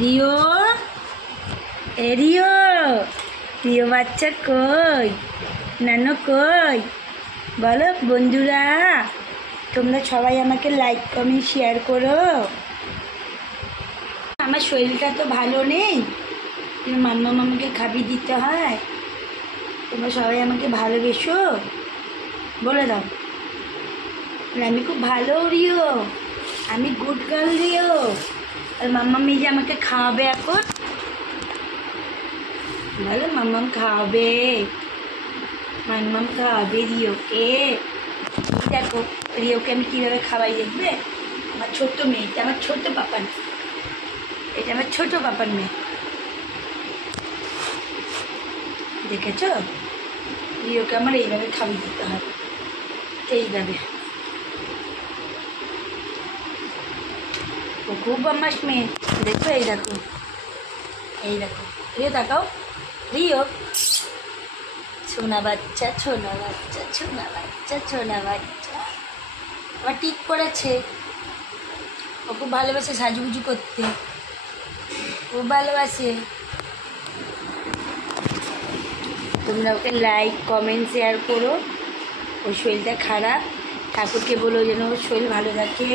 Rio, এ Rio, প্রিয় বাচ্চা কই, নানু কই? বলো বন্ধুরা, তোমরা সবাই আমাকে লাইক কমেন্ট শেয়ার করো। আমার শরীরটা তো ভালো নেই, মাম্মা মামাকে খাবি দিতে হয়। তোমরা সবাই আমাকে ভালোবেসো, বলে দাও। আমি খুব ভালো রিও, আমি গুড গার্ল রিও। আর মাম্মা মেয়ে আমাকে খাওয়াবে এখন, বলো মাম্মাম খাওয়াবে, মাম্মাম খাওয়াবে রিওকে। দেখো রিওকে আমি কীভাবে খাওয়াই, দেখবে? আমার ছোট্ট মেয়ে, এটা আমার ছোট্ট পাপার, এটা আমার ছোট পাপার মেয়ে, দেখেছো? রিওকে আমার এইভাবে খাবি দিতে হয়, এইভাবে। ও খুব বদমাস মেয়ে, দেখো এই দেখো, এই দেখো। রিও তাকাও, রিও, সোনা বাচ্চা, ছোনা বাচ্চা, ছোনা বাচ্চা, ছোনা বাচ্চা। আবার টিক পড়েছে। ও খুব ভালোবাসে সাজুগুজু করতে, খুব ভালোবাসে। তোমরা ওকে লাইক কমেন্ট শেয়ার করো। ওর শরীরটা খারাপ, ঠাকুরকে বলো যেন ওর শরীর ভালো থাকে।